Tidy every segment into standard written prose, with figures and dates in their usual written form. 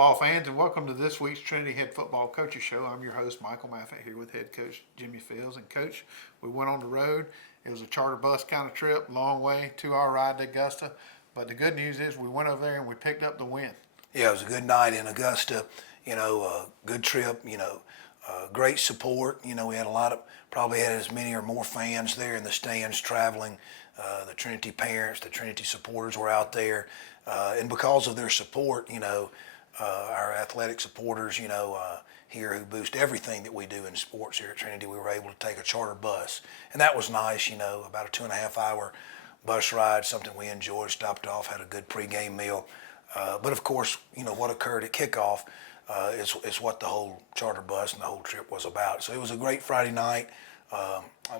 football fans, and welcome to this week's Trinity Head Football Coaches Show. I'm your host, Michael Maffett, here with head coach Jimmy Fields. And coach, we went on the road. It was a charter bus kind of trip, long way, 2-hour ride to Augusta. But the good news is we went over there and we picked up the win. Yeah, it was a good night in Augusta. Good trip. Great support. We had probably had as many or more fans there in the stands traveling. The Trinity parents, the Trinity supporters were out there. And because of their support, our athletic supporters, here who boost everything that we do in sports here at Trinity, we were able to take a charter bus. And that was nice, about a 2.5-hour bus ride, something we enjoyed, stopped off, had a good pregame meal. But of course, what occurred at kickoff is what the whole charter bus and the whole trip was about. So it was a great Friday night.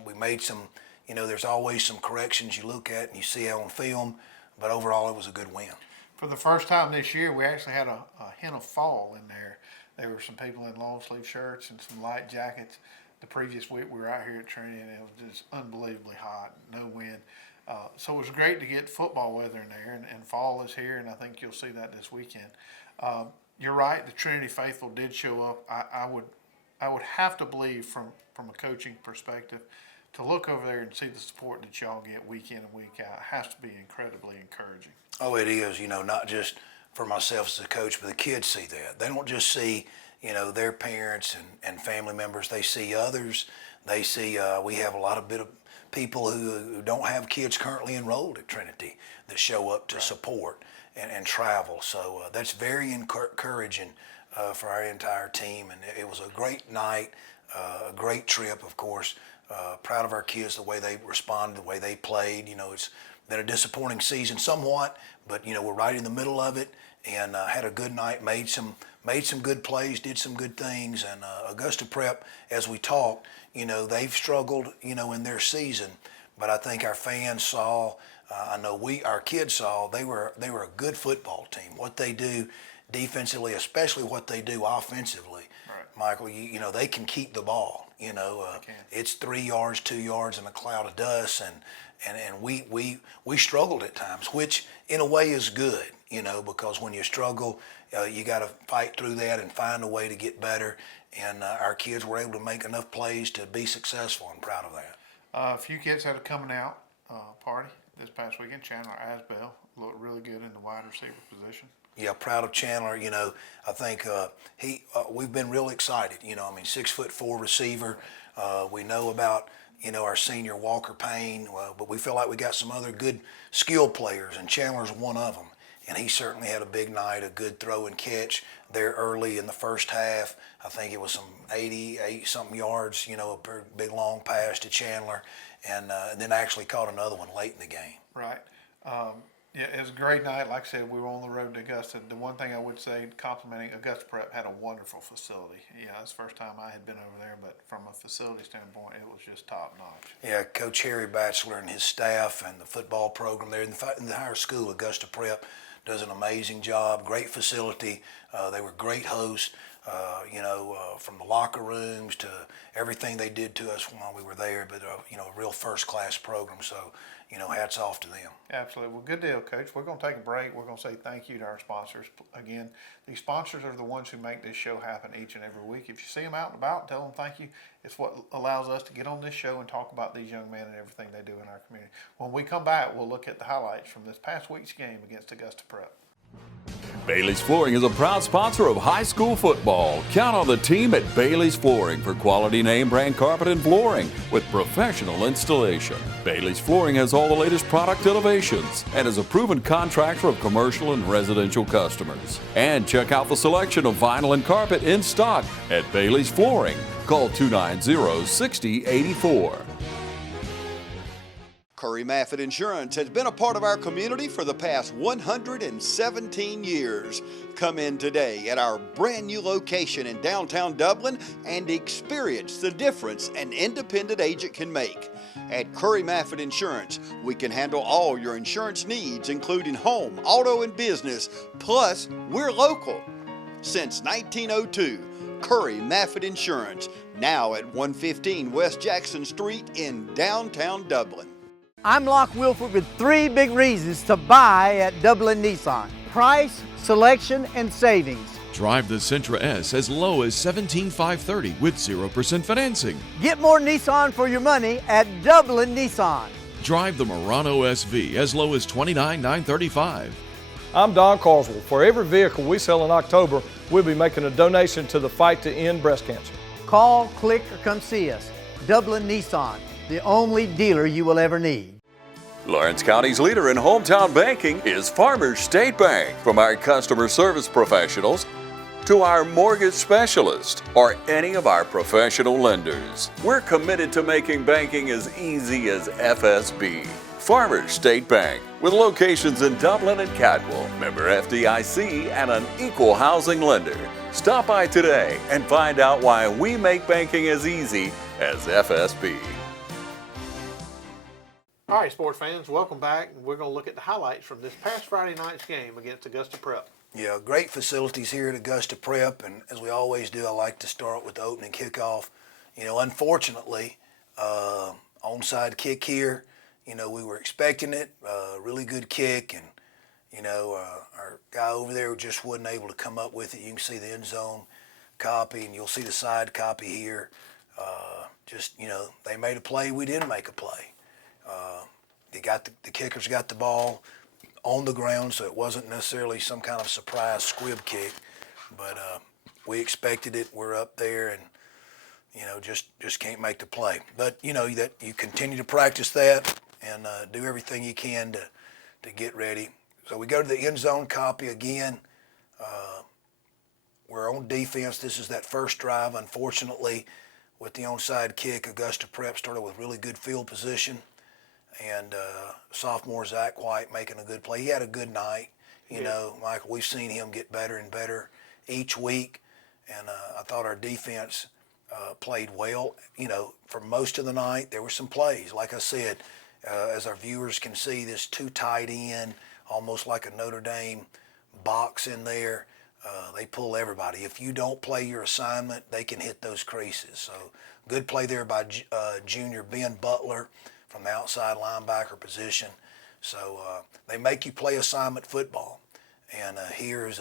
We made some, there's always some corrections you look at and you see on film, but overall it was a good win. For the first time this year, we actually had a hint of fall in there. There were some people in long sleeve shirts and some light jackets. The previous week we were out here at Trinity and it was just unbelievably hot, no wind. So it was great to get football weather in there, and fall is here, and I think you'll see that this weekend. You're right, the Trinity faithful did show up. I would have to believe from a coaching perspective, to look over there and see the support that y'all get week in and week out has to be incredibly encouraging. Oh, it is, not just for myself as a coach, but the kids see that. They don't just see, their parents and family members. They see others. They see we have a lot of people who don't have kids currently enrolled at Trinity that show up to support and travel. So that's very encouraging for our entire team. And it was a great night, a great trip, of course. Proud of our kids, the way they responded, the way they played. It's been a disappointing season somewhat, but we're right in the middle of it, and had a good night, made some good plays, did some good things. And Augusta Prep, as we talked, they've struggled, in their season, but I think our fans saw, our kids saw, they were a good football team. What they do defensively, especially what they do offensively, right. Michael, they can keep the ball. It's 3 yards, 2 yards, and a cloud of dust, and we struggled at times, which in a way is good, because when you struggle, you got to fight through that and find a way to get better. And our kids were able to make enough plays to be successful. I'm proud of that. A few kids had a coming out party this past weekend. Chandler Asbell looked really good in the wide receiver position. Yeah, proud of Chandler. I think we've been real excited. 6'4" receiver. We know about our senior Walker Payne, but we feel like we got some other good skill players, and Chandler's one of them. And he certainly had a big night, a good throw and catch there early in the first half. I think it was some 80-something yards, a big long pass to Chandler, and then actually caught another one late in the game. Right. Yeah, it was a great night. Like I said, we were on the road to Augusta. The one thing I would say, complimenting Augusta Prep, had a wonderful facility. It's the first time I had been over there, but from a facility standpoint, it was just top notch. Yeah, Coach Harry Batchelor and his staff and the football program there in the entire school, Augusta Prep, does an amazing job. Great facility. They were great hosts. From the locker rooms to everything they did to us while we were there, but a real first-class program. So, hats off to them. Absolutely. Well, good deal, Coach. We're going to take a break. We're going to say thank you to our sponsors. Again, these sponsors are the ones who make this show happen each and every week. If you see them out and about, tell them thank you. It's what allows us to get on this show and talk about these young men and everything they do in our community. When we come back, we'll look at the highlights from this past week's game against Augusta Prep. Bailey's Flooring is a proud sponsor of high school football. Count on the team at Bailey's Flooring for quality name brand carpet and flooring with professional installation. Bailey's Flooring has all the latest product innovations and is a proven contractor of commercial and residential customers. And check out the selection of vinyl and carpet in stock at Bailey's Flooring. Call 290-6084. Curry Maffett Insurance has been a part of our community for the past 117 years. Come in today at our brand new location in downtown Dublin and experience the difference an independent agent can make. At Curry Maffett Insurance, we can handle all your insurance needs, including home, auto, and business. Plus, we're local. Since 1902, Curry Maffett Insurance, now at 115 West Jackson Street in downtown Dublin. I'm Locke Wilford with 3 big reasons to buy at Dublin Nissan: price, selection, and savings. Drive the Sentra S as low as $17,530 with 0% financing. Get more Nissan for your money at Dublin Nissan. Drive the Murano SV as low as $29,935. I'm Don Carswell. For every vehicle we sell in October, we'll be making a donation to the fight to end breast cancer. Call, click, or come see us. Dublin Nissan, the only dealer you will ever need. Lawrence County's leader in hometown banking is Farmers State Bank. From our customer service professionals to our mortgage specialist or any of our professional lenders, we're committed to making banking as easy as FSB. Farmers State Bank, with locations in Dublin and Cadwell, member FDIC, and an equal housing lender. Stop by today and find out why we make banking as easy as FSB. All right, sports fans, welcome back. We're going to look at the highlights from this past Friday night's game against Augusta Prep. Yeah, great facilities here at Augusta Prep, and as we always do, I like to start with the opening kickoff. You know, unfortunately, onside kick here. You know, we were expecting it, really good kick, and, you know, our guy over there just wasn't able to come up with it. You can see the end zone copy, and you'll see the side copy here. Just, you know, they made a play, we didn't make a play. The kickers got the ball on the ground, so it wasn't necessarily some kind of surprise squib kick, but we expected it. We're up there, and you know, just can't make the play. But you know that you continue to practice that and do everything you can to get ready. So we go to the end zone copy again. We're on defense. This is that first drive. Unfortunately, with the onside kick, Augusta Prep started with really good field position. And sophomore Zach White making a good play. He had a good night. You know, Michael, we've seen him get better and better each week. And I thought our defense played well. You know, for most of the night, there were some plays. Like I said, as our viewers can see, this two tight end, almost like a Notre Dame box in there. They pull everybody. If you don't play your assignment, they can hit those creases. So good play there by junior Ben Butler from the outside linebacker position. So they make you play assignment football. And here's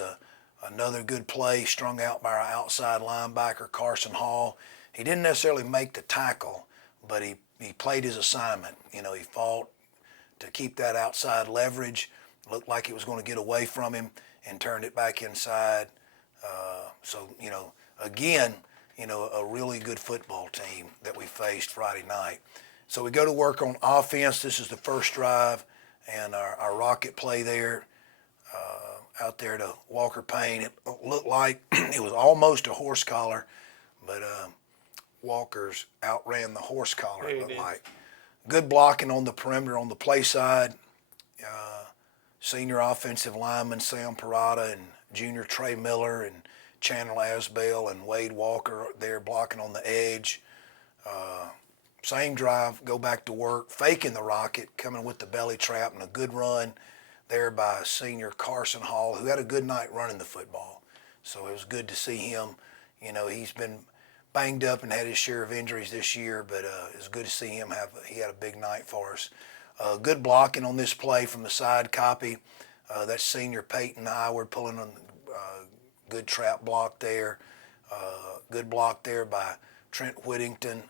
another good play strung out by our outside linebacker, Carson Hall. He didn't necessarily make the tackle, but he played his assignment. You know, he fought to keep that outside leverage. Looked like it was going to get away from him and turned it back inside. So, you know, again, you know, a really good football team that we faced Friday night. So we go to work on offense. This is the first drive, and our rocket play there out there to Walker Payne. It looked like it was almost a horse collar, but Walker's outran the horse collar, it looked like. Good blocking on the perimeter on the play side. Senior offensive lineman Sam Parada and junior Trey Miller and Chandler Asbell and Wade Walker there blocking on the edge. Same drive, go back to work, faking the rocket, coming with the belly trap, and a good run there by senior Carson Hall, who had a good night running the football. So it was good to see him. You know, he's been banged up and had his share of injuries this year, but it was good to see him he had a big night for us. Good blocking on this play from the side copy. That's senior Peyton Howard pulling on good trap block there. Good block there by Trent Whittington,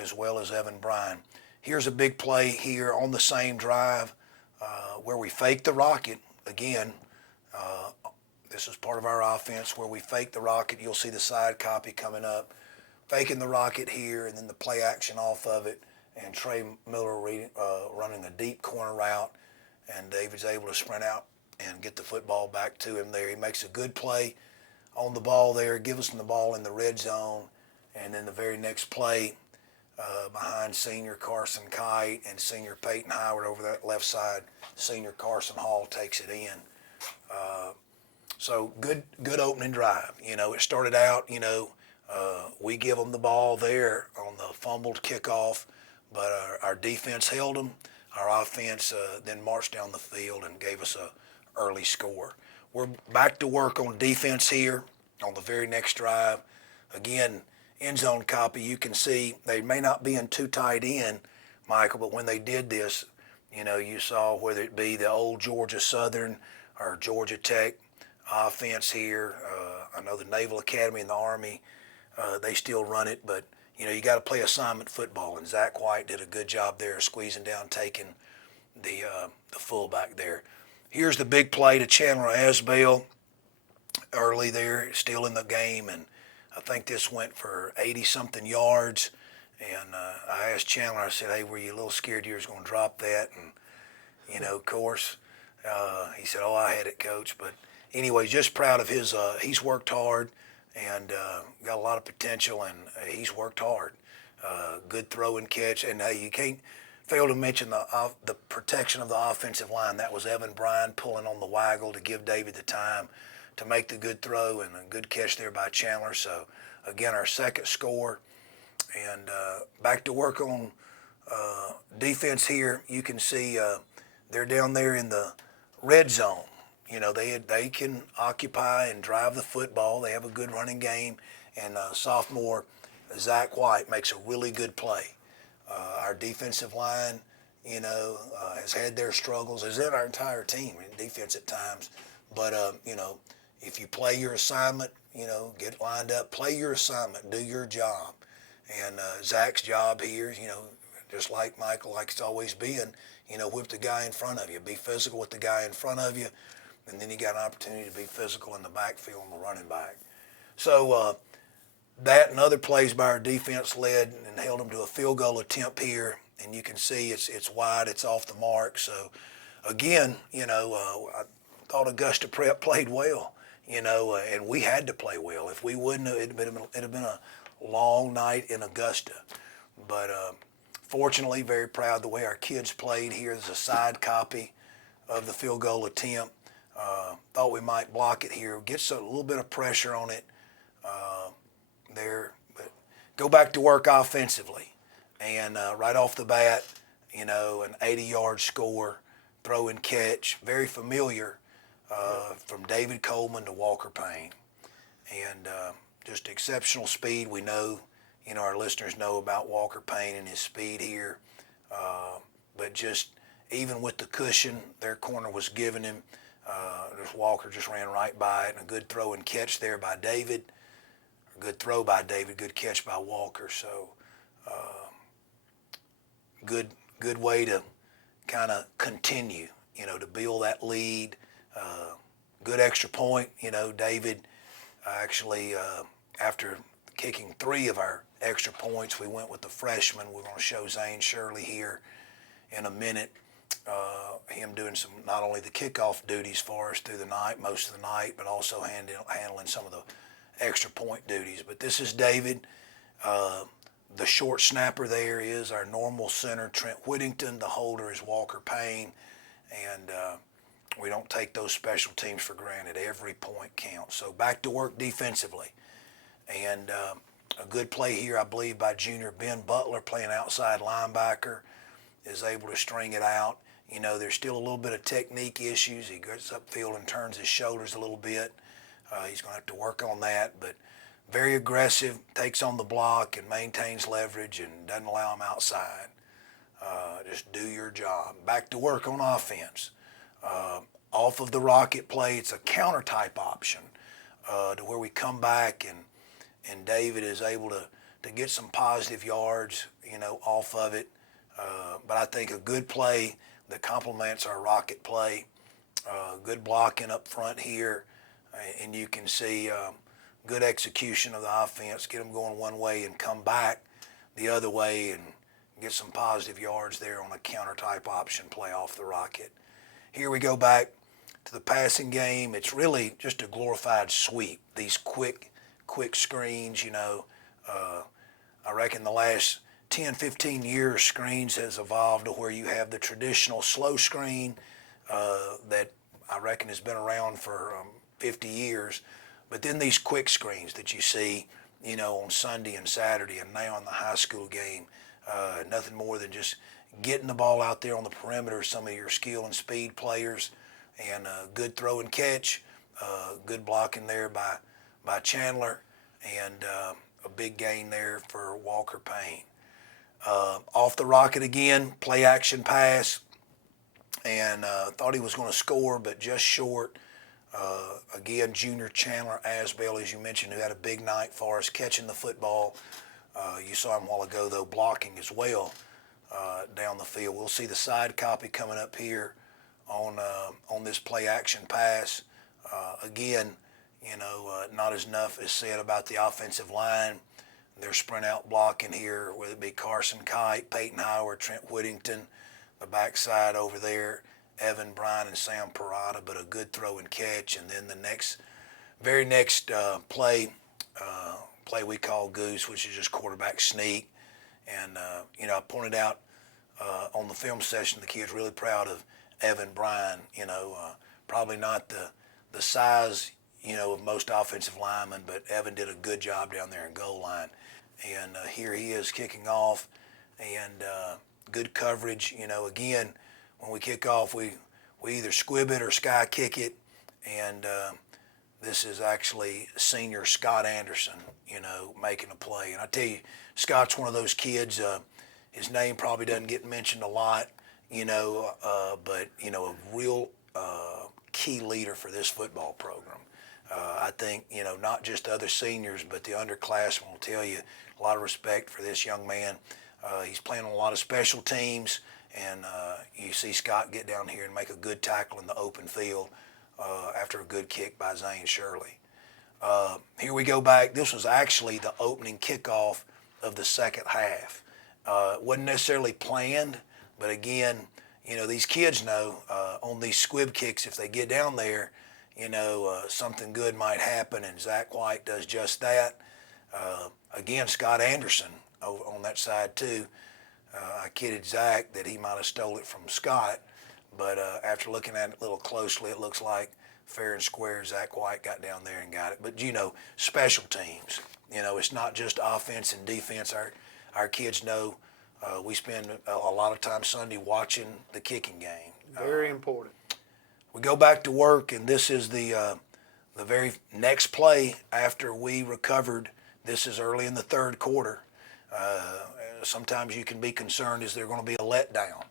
as well as Evan Bryan. Here's a big play here on the same drive where we fake the rocket. Again, this is part of our offense where we fake the rocket. You'll see the side copy coming up. Faking the rocket here and then the play action off of it. And Trey Miller running a deep corner route. And David's able to sprint out and get the football back to him there. He makes a good play on the ball there, give us the ball in the red zone. And then the very next play, behind senior Carson Kite and senior Peyton Howard over that left side, senior Carson Hall takes it in. So good opening drive. You know, it started out, you know, we give them the ball there on the fumbled kickoff, but our defense held them. Our offense then marched down the field and gave us a early score. We're back to work on defense here on the very next drive. Again, end zone copy, you can see they may not be in too tight end, Michael, but when they did this, you know, you saw whether it be the old Georgia Southern or Georgia Tech offense here, I know the Naval Academy and the Army, they still run it, but you got to play assignment football, and Zach White did a good job there squeezing down, taking the fullback there. Here's the big play to Chandler Asbell early there, still in the game, and I think this went for 80-something yards. And I asked Chandler, I said, hey, were you a little scared you was going to drop that? And, of course, he said, oh, I had it, Coach. But anyway, just proud of his, he's worked hard and got a lot of potential, and he's worked hard. Good throw and catch. And you can't fail to mention the protection of the offensive line. That was Evan Bryan pulling on the waggle to give David the time to make the good throw, and a good catch there by Chandler. So, again, our second score. And back to work on defense here. You can see they're down there in the red zone. They can occupy and drive the football. They have a good running game. And sophomore Zach White makes a really good play. Our defensive line, has had their struggles, as did our entire team in defense at times. But, if you play your assignment, get lined up, play your assignment, do your job. And Zach's job here, just like Michael, like it's always been, whip the guy in front of you. Be physical with the guy in front of you. And then you got an opportunity to be physical in the backfield and the running back. So that and other plays by our defense led and held them to a field goal attempt here. And you can see it's wide, it's off the mark. So, again, I thought Augusta Prep played well, and we had to play well. If we wouldn't, it'd have been a long night in Augusta. But fortunately, very proud of the way our kids played here. There's a side copy of the field goal attempt. Thought we might block it here. Gets a little bit of pressure on it there. But go back to work offensively. And right off the bat, an 80-yard score, throw and catch, very familiar from David Coleman to Walker Payne. And just exceptional speed. We know, our listeners know about Walker Payne and his speed here. But just even with the cushion their corner was giving him, Walker just ran right by it. And a good throw and catch there by David. A good throw by David, good catch by Walker. So good way to kind of continue, to build that lead. Good extra point. David actually, after kicking 3 of our extra points, we went with the freshman. We're going to show Zane Shirley here in a minute. Him doing some, not only the kickoff duties for us through the night, most of the night, but also handling some of the extra point duties. But this is David. The short snapper there is our normal center, Trent Whittington. The holder is Walker Payne. And we don't take those special teams for granted. Every point counts. So back to work defensively. And a good play here, I believe, by junior Ben Butler, playing outside linebacker, is able to string it out. There's still a little bit of technique issues. He gets upfield and turns his shoulders a little bit. He's going to have to work on that. But very aggressive, takes on the block and maintains leverage and doesn't allow him outside. Just do your job. Back to work on offense. Off of the rocket play, it's a counter type option to where we come back and David is able to get some positive yards, off of it. But I think a good play that complements our rocket play. Good blocking up front here, and you can see good execution of the offense. Get them going one way and come back the other way and get some positive yards there on a counter type option play off the rocket. Here we go back to the passing game. It's really just a glorified sweep. These quick screens, I reckon the last 10, 15 years, screens has evolved to where you have the traditional slow screen that I reckon has been around for 50 years. But then these quick screens that you see, on Sunday and Saturday and now in the high school game, nothing more than just getting the ball out there on the perimeter, some of your skill and speed players, and good throw and catch, good blocking there by Chandler, and a big gain there for Walker Payne. Off the rocket again, play action pass, and thought he was going to score, but just short. Again, junior Chandler Asbell, as you mentioned, who had a big night for us catching the football. You saw him a while ago, though, blocking as well down the field. We'll see the side copy coming up here on this play action pass. Again, not as enough is said about the offensive line. Their sprint out blocking here, whether it be Carson Kite, Peyton Howard, Trent Whittington, the backside over there, Evan Bryan and Sam Parada, but a good throw and catch. And then the very next play we call Goose, which is just quarterback sneak. And, I pointed out on the film session, the kid's really proud of Evan Bryan, probably not the size, of most offensive linemen, but Evan did a good job down there in goal line. And here he is kicking off, and good coverage. Again, when we kick off, we either squib it or sky kick it, and this is actually senior Scott Anderson, making a play. And I tell you, Scott's one of those kids. His name probably doesn't get mentioned a lot, but a real key leader for this football program. I think, not just other seniors, but the underclassmen will tell you a lot of respect for this young man. He's playing on a lot of special teams, and you see Scott get down here and make a good tackle in the open field after a good kick by Zane Shirley. Here we go back. This was actually the opening kickoff of the second half. It wasn't necessarily planned, but again, these kids know on these squib kicks, if they get down there, something good might happen, and Zach White does just that. Again, Scott Anderson over on that side too. I kidded Zach that he might have stole it from Scott, but after looking at it a little closely, it looks like fair and square Zach White got down there and got it. But special teams, it's not just offense and defense. Our kids know we spend a lot of time Sunday watching the kicking game. Very important. We go back to work, and this is the very next play after we recovered. This is early in the third quarter. Sometimes you can be concerned, is there going to be a letdown?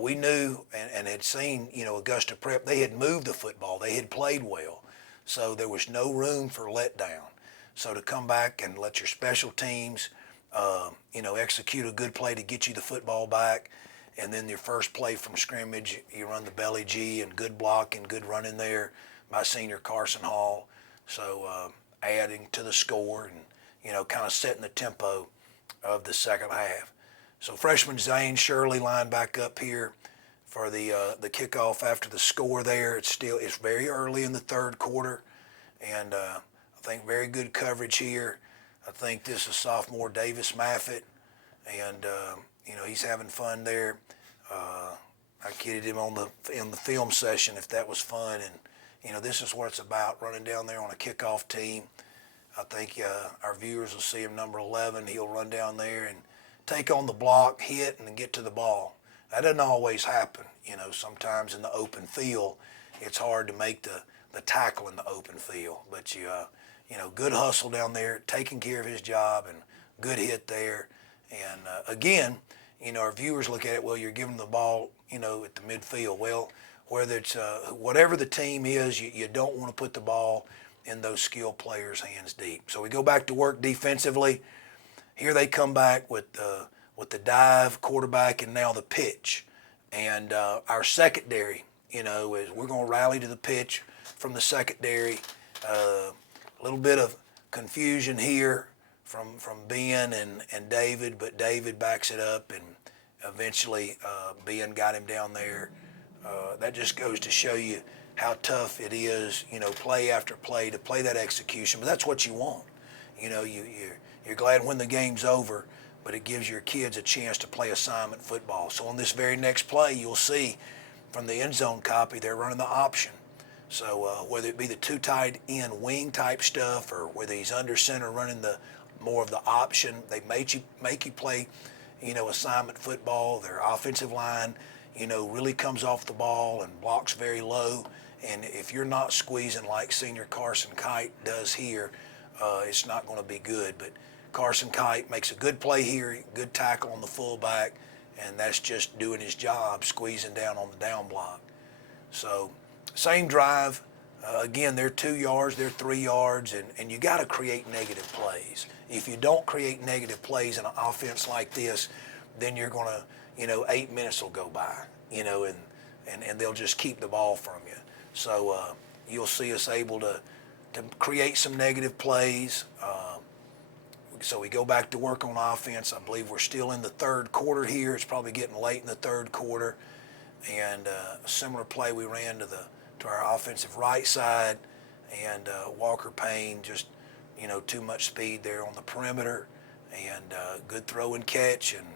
We knew and had seen, Augusta Prep, they had moved the football. They had played well. So there was no room for letdown. So to come back and let your special teams, execute a good play to get you the football back, and then your first play from scrimmage, you run the belly G and good block and good run in there by senior Carson Hall. So adding to the score and, kind of setting the tempo of the second half. So freshman Zane Shirley lined back up here for the kickoff after the score there. It's very early in the third quarter, and I think very good coverage here. I think this is sophomore Davis Maffett, and he's having fun there. I kidded him in the film session if that was fun, and this is what it's about, running down there on a kickoff team. I think our viewers will see him number 11. He'll run down there and take on the block, hit, and get to the ball. That doesn't always happen. Sometimes in the open field, it's hard to make the tackle in the open field. But good hustle down there, taking care of his job, and good hit there. And again, our viewers look at it, well, you're giving the ball, at the midfield. Well, whether it's whatever the team is, you don't want to put the ball in those skilled players' hands deep. So we go back to work defensively. Here they come back with the dive, quarterback, and now the pitch. And our secondary, is we're going to rally to the pitch from the secondary. A little bit of confusion here from Ben and David, but David backs it up, and eventually Ben got him down there. That just goes to show you how tough it is, play after play, to play that execution. But that's what you want. You're glad when the game's over, but it gives your kids a chance to play assignment football. So on this very next play, you'll see from the end zone copy, they're running the option. So whether it be the two tight end wing type stuff, or whether he's under center running more of the option, they make you play, assignment football. Their offensive line, really comes off the ball and blocks very low. And if you're not squeezing like senior Carson Kite does here, it's not going to be good. But Carson Kite makes a good play here, good tackle on the fullback, and that's just doing his job, squeezing down on the down block. So same drive, Again, they're 2 yards, they're 3 yards, and you got to create negative plays. If you don't create negative plays in an offense like this, then you're going to, 8 minutes will go by, and they'll just keep the ball from you. So you'll see us able to create some negative plays. So we go back to work on offense. I believe we're still in the third quarter here. It's probably getting late in the third quarter. And a similar play we ran to our offensive right side, and Walker Payne just, too much speed there on the perimeter, and good throw and catch, and,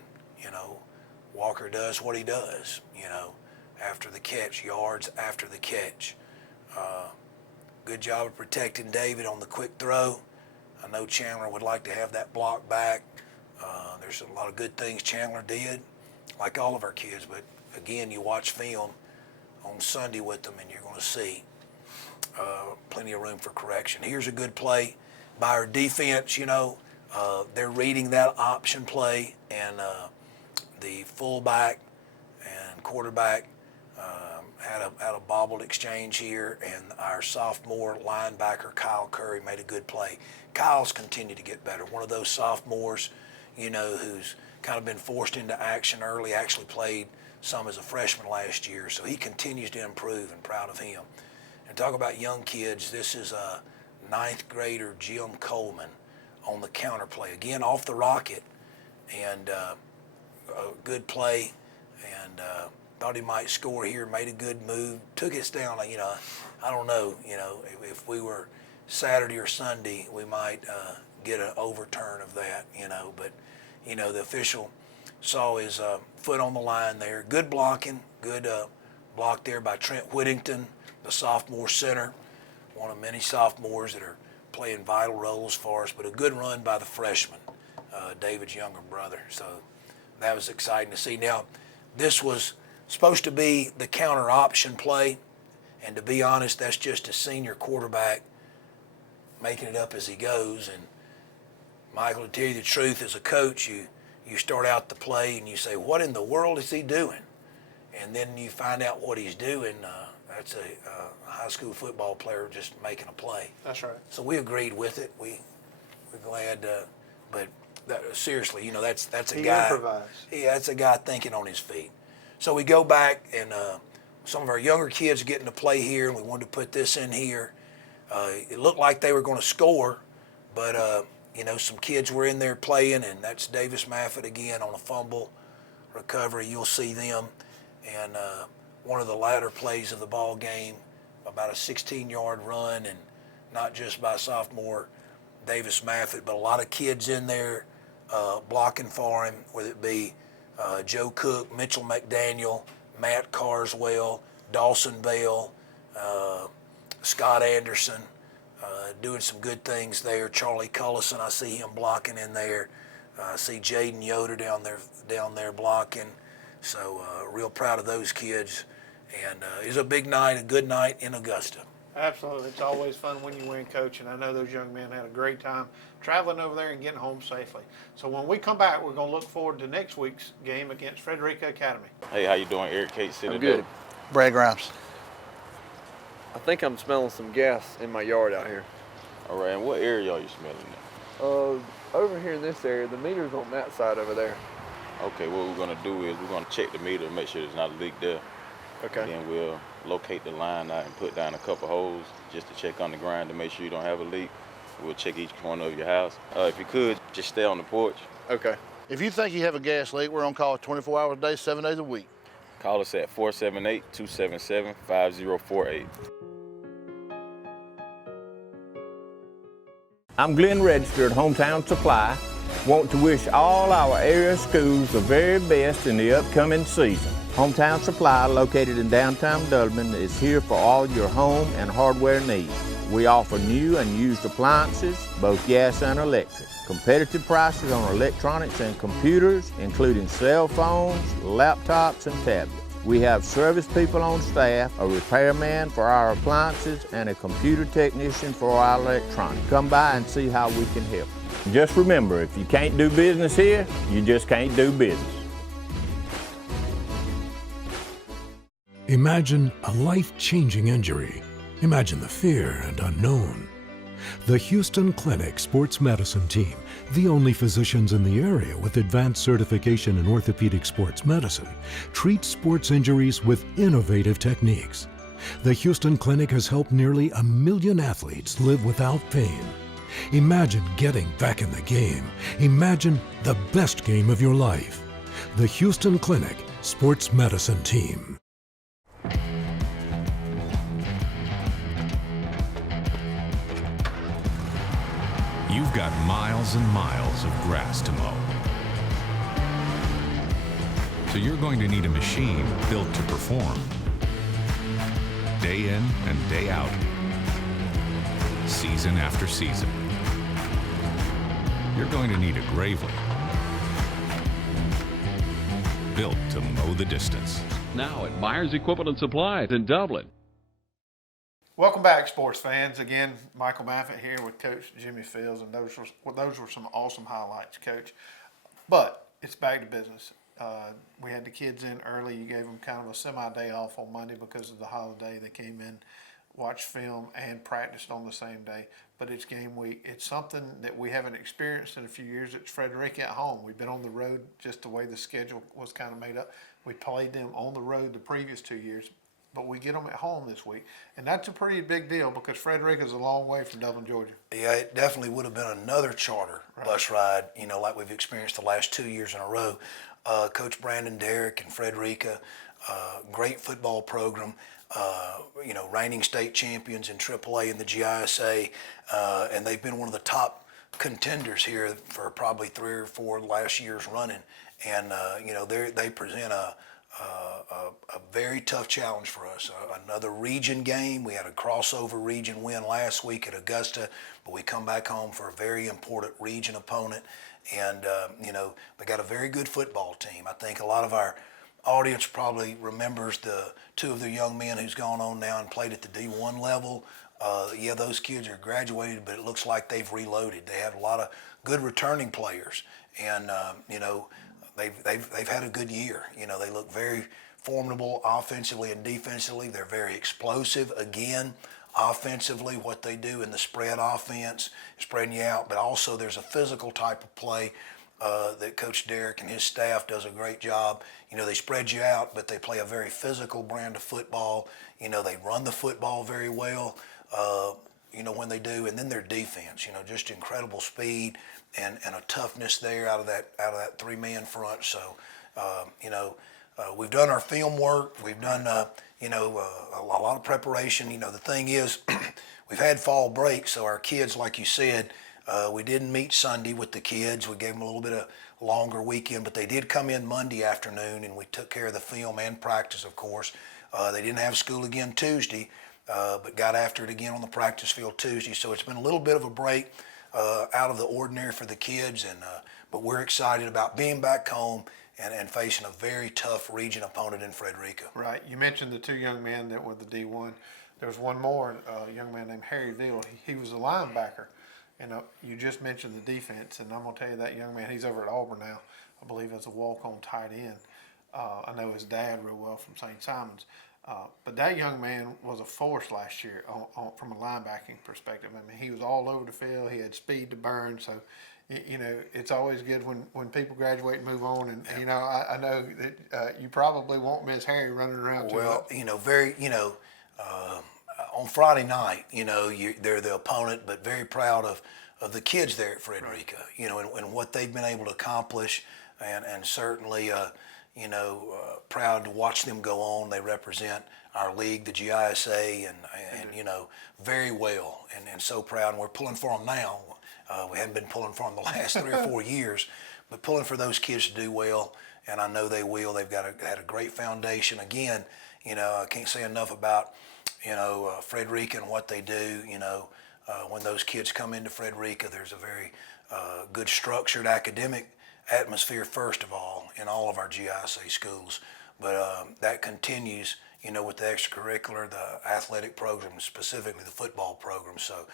Walker does what he does, after the catch, yards after the catch. Good job of protecting David on the quick throw. I know Chandler would like to have that block back. There's a lot of good things Chandler did, like all of our kids, but again, you watch film on Sunday with them and you're going to see plenty of room for correction. Here's a good play by our defense. They're reading that option play, and the fullback and quarterback had a bobbled exchange here, and our sophomore linebacker Kyle Curry made a good play. Kyle's continued to get better. One of those sophomores, who's kind of been forced into action early, actually played some as a freshman last year, so he continues to improve, and proud of him. And talk about young kids, this is a 9th grader, Jim Coleman, on the counter play. Again, off the rocket, and a good play, and thought he might score here, made a good move, took us down. I don't know, if we were Saturday or Sunday, we might get an overturn of that, but, the official saw his foot on the line there. Good blocking, good block there by Trent Whittington, the sophomore center, one of many sophomores that are playing vital roles for us, but a good run by the freshman, David's younger brother. So that was exciting to see. Now, this was supposed to be the counter option play, and to be honest, that's just a senior quarterback making it up as he goes. And Michael, to tell you the truth, as a coach, you start out the play and you say, what in the world is he doing? And then you find out what he's doing. That's a high school football player just making a play. That's right. So we agreed with it. We're glad, but seriously, that's a He guy. improvised. Yeah, that's a guy thinking on his feet. So we go back, and some of our younger kids are getting to play here, and we wanted to put this in here. It looked like they were going to score, but some kids were in there playing, and that's Davis Maffett again on a fumble recovery. You'll see them. And one of the latter plays of the ball game, about a 16-yard run, and not just by sophomore Davis Maffett, but a lot of kids in there blocking for him, whether it be Joe Cook, Mitchell McDaniel, Matt Carswell, Dawson Bell, Scott Anderson, doing some good things there. Charlie Cullison, I see him blocking in there. I see Jaden Yoder down there blocking. So real proud of those kids. And it was a big night, a good night in Augusta. Absolutely. It's always fun when you win, Coach, and I know those young men had a great time traveling over there and getting home safely. So when we come back, we're going to look forward to next week's game against Frederica Academy. Hey, how you doing? Eric Kate City. I'm good. Brad Grimes. I think I'm smelling some gas in my yard out here. All right, and what area are you smelling at? Over here in this area, the meter's on that side over there. Okay, what we're gonna do is we're gonna check the meter and make sure there's not a leak there. Okay. Then we'll locate the line out and put down a couple holes just to check on the ground to make sure you don't have a leak. We'll check each corner of your house. If you could, just stay on the porch. Okay. If you think you have a gas leak, we're on call 24 hours a day, 7 days a week. Call us at 478-277-5048. I'm Glenn Register at Hometown Supply. Want to wish all our area schools the very best in the upcoming season. Hometown Supply, located in downtown Dublin, is here for all your home and hardware needs. We offer new and used appliances, both gas and electric. Competitive prices on electronics and computers, including cell phones, laptops, and tablets. We have service people on staff, a repairman for our appliances, and a computer technician for our electronics. Come by and see how we can help. Just remember, if you can't do business here, you just can't do business. Imagine a life-changing injury. Imagine the fear and unknown. The Houston Clinic Sports Medicine Team, the only physicians in the area with advanced certification in orthopedic sports medicine, treats sports injuries with innovative techniques. The Houston Clinic has helped nearly 1 million athletes live without pain. Imagine getting back in the game. Imagine the best game of your life. The Houston Clinic Sports Medicine Team. You've got miles and miles of grass to mow. So you're going to need a machine built to perform. Day in and day out. Season after season. You're going to need a Gravely. Built to mow the distance. Now at Myers Equipment and Supply in Dublin. Welcome back, sports fans. Again, Michael Maffett here with Coach Jimmy Fields, and those were some awesome highlights, Coach. But it's back to business. We had the kids in early. You gave them kind of a semi-day off on Monday because of the holiday. They came in, watched film, and practiced on the same day. But it's game week. It's something that we haven't experienced in a few years. It's Frederica at home. We've been on the road just the way the schedule was kind of made up. We played them on the road the previous 2 years. But we get them at home this week. And that's a pretty big deal because Frederica is a long way from Dublin, Georgia. Yeah, it definitely would have been another charter bus ride, like we've experienced the last 2 years in a row. Coach Brandon Derrick and Frederica, great football program, reigning state champions in AAA and the GISA, and they've been one of the top contenders here for probably 3 or 4 last years running. And, they present a very tough challenge for us. Another region game. We had a crossover region win last week at Augusta, but we come back home for a very important region opponent. And, they got a very good football team. I think a lot of our audience probably remembers the 2 of the young men who's gone on now and played at the D1 level. Those kids are graduated, but it looks like they've reloaded. They have a lot of good returning players. And, they've had a good year. They look very formidable offensively and defensively. They're very explosive. Again, offensively, what they do in the spread offense, spreading you out, but also there's a physical type of play that Coach Derrick and his staff does a great job. They spread you out, but they play a very physical brand of football. They run the football very well, when they do. And then their defense, just incredible speed and a toughness there out of that 3-man front. So, we've done our film work. We've done, a lot of preparation. The thing is, we've had fall break, so our kids, like you said, we didn't meet Sunday with the kids. We gave them a little bit of longer weekend, but they did come in Monday afternoon, and we took care of the film and practice, of course. They didn't have school again Tuesday, but got after it again on the practice field Tuesday. So it's been a little bit of a break out of the ordinary for the kids, but we're excited about being back home and facing a very tough region opponent in Frederica. Right. You mentioned the 2 young men that were the D1. There's one more, a young man named Harry Veal. He was a linebacker. You just mentioned the defense, and I'm going to tell you that young man, he's over at Auburn now, I believe as a walk-on tight end. I know his dad real well from St. Simon's. But that young man was a force last year from a linebacking perspective. I mean, he was all over the field. He had speed to burn. So, it's always good when people graduate and move on. And, I know that you probably won't miss Harry running around too much. On Friday night, they're the opponent, but very proud of the kids there at Frederica, and what they've been able to accomplish, and certainly, proud to watch them go on. They represent our league, the GISA, and very well, and so proud. And we're pulling for them now. We haven't been pulling for them the last 3 or 4 years, but pulling for those kids to do well, and I know they will. They've had a great foundation. Again, I can't say enough about Frederica and what they do. When those kids come into Frederica, there's a very good structured academic atmosphere, first of all, in all of our GISA schools. But that continues, with the extracurricular, the athletic program, specifically the football program. So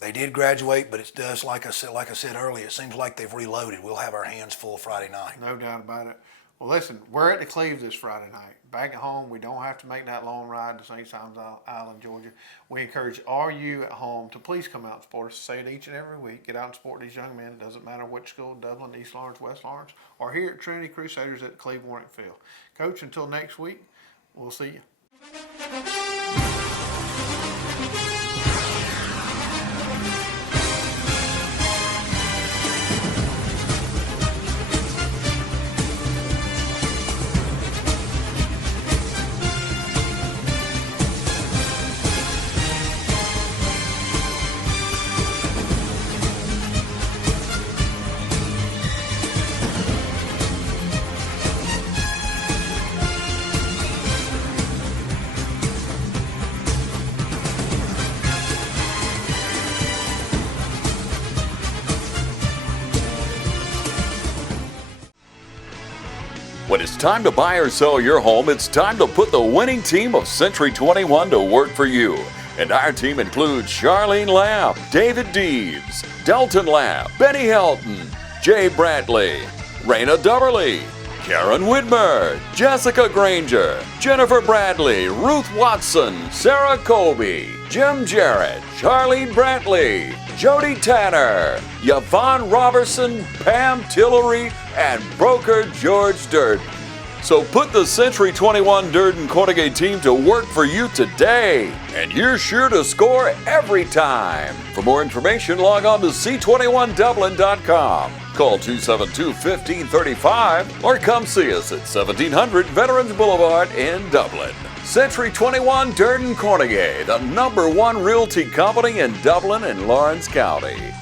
they did graduate, but it does, like I said earlier, it seems like they've reloaded. We'll have our hands full Friday night. No doubt about it. Well, listen, we're at the Cleve this Friday night. Back at home, we don't have to make that long ride to St. Simon's Island, Georgia. We encourage all you at home to please come out and support us. Say it each and every week. Get out and support these young men. It doesn't matter which school, Dublin, East Lawrence, West Lawrence, or here at Trinity Crusaders at the Cleve Warwick Field. Coach, until next week, we'll see you. When it's time to buy or sell your home, it's time to put the winning team of Century 21 to work for you. And our team includes Charlene Lamb, David Deeves, Delton Lamb, Benny Helton, Jay Brantley, Raina Dubberly, Karen Widmer, Jessica Granger, Jennifer Bradley, Ruth Watson, Sarah Colby, Jim Jarrett, Charlene Brantley, Jody Tanner, Yvonne Robertson, Pam Tillery, and broker George Durden. So put the Century 21 Durden Cornegay team to work for you today, and you're sure to score every time. For more information, log on to c21dublin.com. Call 272-1535 or come see us at 1700 Veterans Boulevard in Dublin. Century 21 Durden Cornegay, the #1 realty company in Dublin and Lawrence County.